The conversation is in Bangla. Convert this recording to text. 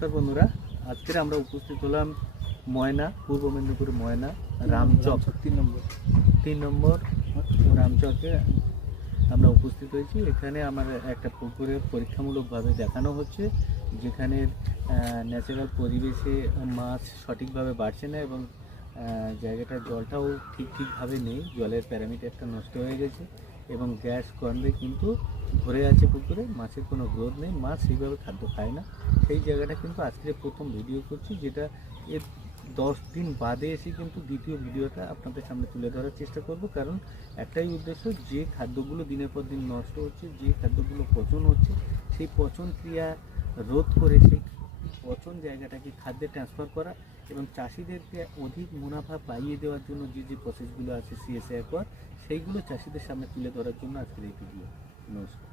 নমস্কার বন্ধুরা, আজকে আমরা উপস্থিত হলাম ময়না, পূর্ব মেদিনীপুর ময়না রামচক 3 নম্বর রামচকে আমরা উপস্থিত হয়েছি। এখানে আমার একটা পুকুরে পরীক্ষামূলকভাবে দেখানো হচ্ছে, যেখানে ন্যাচারাল পরিবেশে মাছ সঠিকভাবে বাড়ছে না এবং জায়গাটার জলটাও ঠিকভাবে নেই, জলের প্যারামিটারটা নষ্ট হয়ে গেছে এবং গ্যাস গন্ধে কিন্তু ভরে আছে পুকুরে, মাছের কোনো গ্রোথ নেই, মাছ সেইভাবে খাদ্য খায় না। সেই জায়গাটা কিন্তু আজকে প্রথম ভিডিও করছি, যেটা এর 10 দিন বাদে এসে কিন্তু দ্বিতীয় ভিডিওটা আপনাদের সামনে তুলে ধরার চেষ্টা করব। কারণ একটাই উদ্দেশ্য, যে খাদ্যগুলো দিনের পর দিন নষ্ট হচ্ছে, যে খাদ্যগুলো পচন হচ্ছে, সেই পচন ক্রিয়া রোধ করে সেই পচন জায়গাটাকে খাদ্যে ট্রান্সফার করা এবং চাষিদেরকে অধিক মুনাফা পাইয়ে দেওয়ার জন্য যে প্রসেসগুলো আছে সিএসএ অ্যাকোয়ার, সেইগুলো চাষিদের সামনে তুলে ধরার জন্য আজকের এই ভিডিও। নমস্কার।